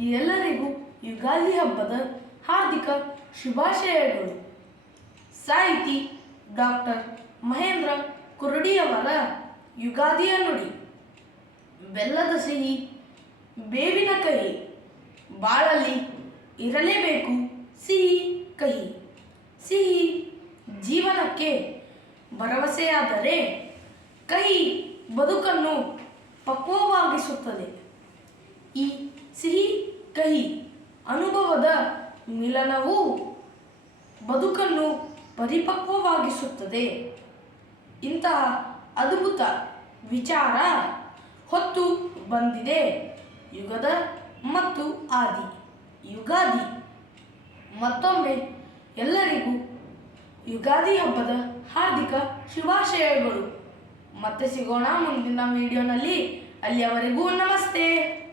ಎಲ್ಲರಿಗೂ ಯುಗಾದಿ ಹಬ್ಬದ ಹಾರ್ದಿಕ ಶುಭಾಶಯಗಳು. ಸಾಹಿತಿ ಡಾಕ್ಟರ್ ಮಹೇಂದ್ರ ಕುರುಡಿಯವರ ಯುಗಾದಿಯ ನುಡಿ. ಬೆಲ್ಲದ ಸಿಹಿ, ಬೇವಿನ ಕಹಿ, ಬಾಳಲ್ಲಿ ಇರಲೇಬೇಕು ಸಿಹಿ ಕಹಿ. ಸಿಹಿ ಜೀವನಕ್ಕೆ ಭರವಸೆಯಾದರೆ, ಕಹಿ ಬದುಕನ್ನು ಪಕ್ವವಾಗಿಸುತ್ತದೆ. ಈ ಸಿಹಿ ಕಹಿ ಅನುಭವದ ಮಿಲನವು ಬದುಕನ್ನು ಪರಿಪಕ್ವವಾಗಿಸುತ್ತದೆ. ಇಂತಹ ಅದ್ಭುತ ವಿಚಾರ ಹೊತ್ತು ಬಂದಿದೆ ಯುಗದ ಮತ್ತು ಆದಿ ಯುಗಾದಿ. ಮತ್ತೊಮ್ಮೆ ಎಲ್ಲರಿಗೂ ಯುಗಾದಿ ಹಬ್ಬದ ಹಾರ್ದಿಕ ಶುಭಾಶಯಗಳು. ಮತ್ತೆ ಸಿಗೋಣ ಮುಂದಿನ ವಿಡಿಯೋನಲ್ಲಿ. ಅಲ್ಲಿಯವರೆಗೂ ನಮಸ್ತೆ.